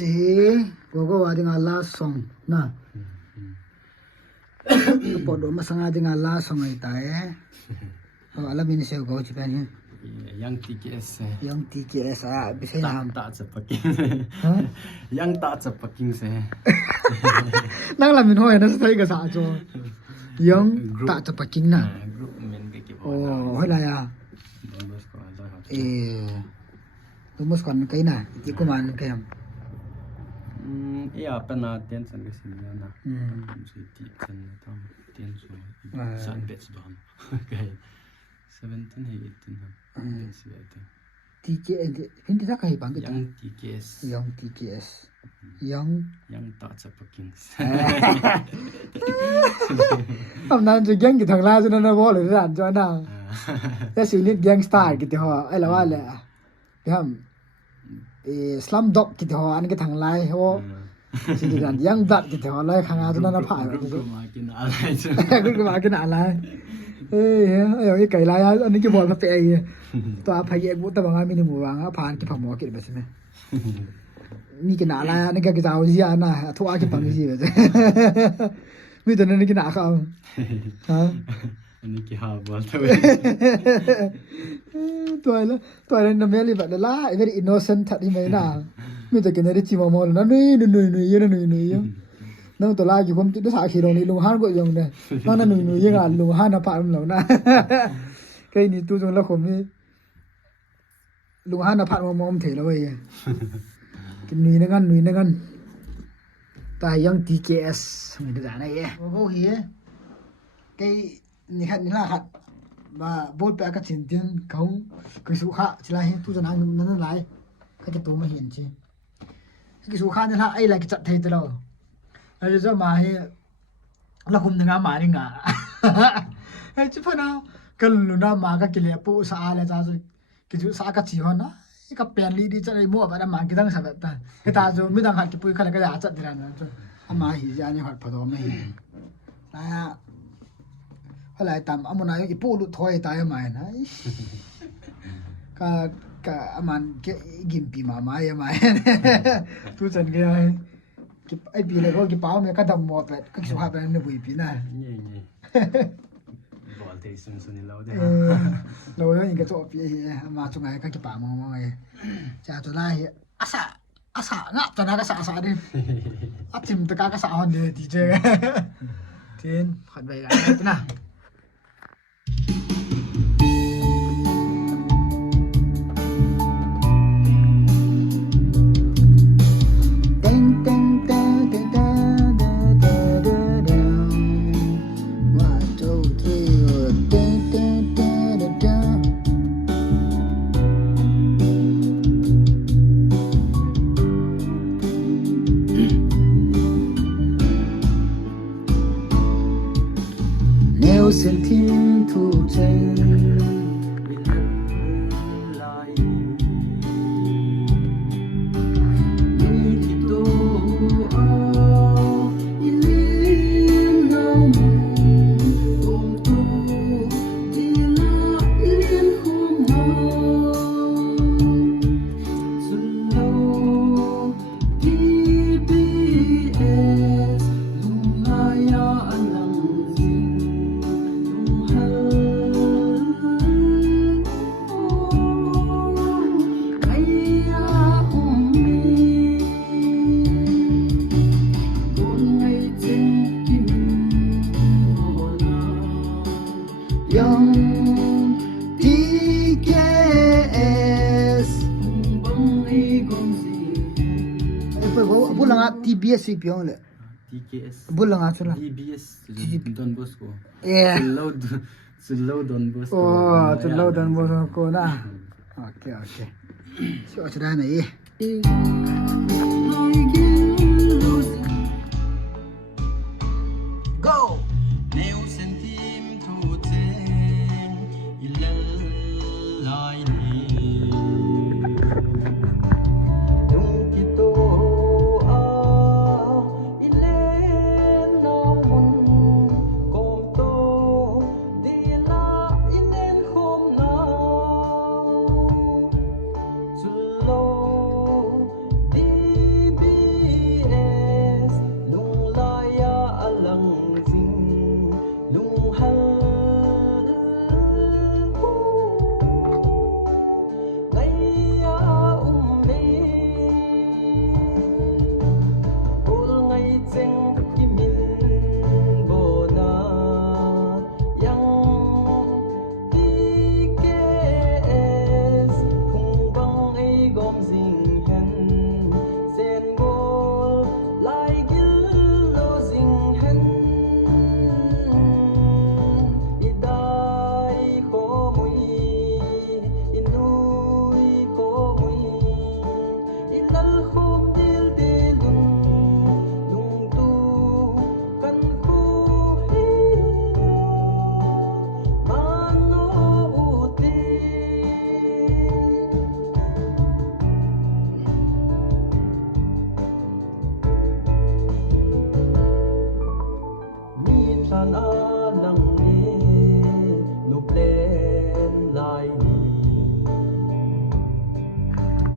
จีGogou ada ngala song na podo masanga ada ngala song ay tayo alam ini saya Gogou cipan yang TKS yang TKS bisa ham tak cepaking yang tak cepaking saya nang lamin hoy na sa tayo sa ajo yang tak cepaking na group men ke oh hoy la ya tumus kon kay na iti kuman kayam iya pernah tian san ke sini na si ti san tam tian so san bets don kayak 17 TKS hindi tak kay bang yang TKS yang TKS yang tak cepaking hôm nay tôi gang thằng la cho nên nó vô lại đàn cho nó cái sự nít gang star cái họ ấy làว่าแหละcái ham slum dog cái họ anh cái thằng lai họสิ่งที่ยังดัดcái họ lai khang cho nên nó phảiกูมากินอะไรจ้ะ กูมากินอะไรเอ้ยไอ้ไก่ลายอันนี้ก็บอกมาเปย์ตัวพายกูแต่บางอันมีในหมู่บ้านผ่านกี่ผักหมอกินแบบนี้มีกินอะไรนี่ก็จะเอาเสียนะทั่วกี่ปังสิแบบมีแต่นั่นกินอะไรเขาฮะอันนี้กี่หาบอลตัวนั้นน้ำเมลี่แบบละ very innocent ทัดที่ไม่น่ามีแต่กินอะไรชิมอมอลนั่นนี่นั่งตัวลายอยู่ผมจะสาขีตรงนี้ลุงฮันก็ยังเนี่ยนั่นหนุ่ยยังอ่ะลุงฮันน่ะผ่านมันแล้วนะแค่นี้ตู้จงแล้วผมนี่ลุงฮันน่ะผ่านมอมเถแล้วเว้ยกินหนุ่ยนั่นกันแต่ยัง TKS ไม่ได้ไหนโอ้โหเฮียแกนี่ขัดนี่ละขัดมาบอลไปกับสินเตียนเขาคือสุขะใช่ไหมตู้จะนั่งนั่นไหลก็จะตัวมาเห็นใช่คือสุขะนี่ละไอ้อะไรก็จัดเทตลอดแล้วจะมาให้เราคุมถึงงานมานี่ไงเฮ้ยจิ๊บนะก็ลุน่ามาก็กิเลปูสาอะไรจ้าจุกิจสากัดจีฮอนนะก็เปลี่ยนลีดีจะได้มั่วไปแล้วมากิตั้งสับแบบนั้นก็ตาจูไม่ต้องหัดกิปุยก็เลยก็อยากจัดที่นั่นนะจูมาหิจานี่หัดพอตัวไม่หินะอะไรตามอามันอะไรอีปูลุถอยตายมานะก็อามันก็กินปีมาไม่มาทุกคนก็ไอ้ปีเลยก็กี่เป้าเนี่ยก็ดำหมดแบบก็สุขภาพเป็นหนึ่งปีน่ะนี่บอลเทสุนนี่เราได้เราอย่างก็ตัวปีมาจุงไงก็กี่เป้ามองไงจะตัวได้อาสางับตัวนั้นก็สาดิอัดทิมตะการก็สาหันเดียดีเจทีนขัดไปกันนะเส้นที่ถูกใจยังTKS บุลังอ่ะ TBS สิพี่องเลย TKS บุลังอ่ะสุดละ TBS Don Bosco เอ๊ะ Slow Don Bosco โอ้สุดแล้วDon Boscoนะโอเคช่วยจะได้ไหนGo Nếu sentim thu tên Ilal lai ni Dung kito a Ilen na mun Kom to Di la inen khom na Sulo Di าน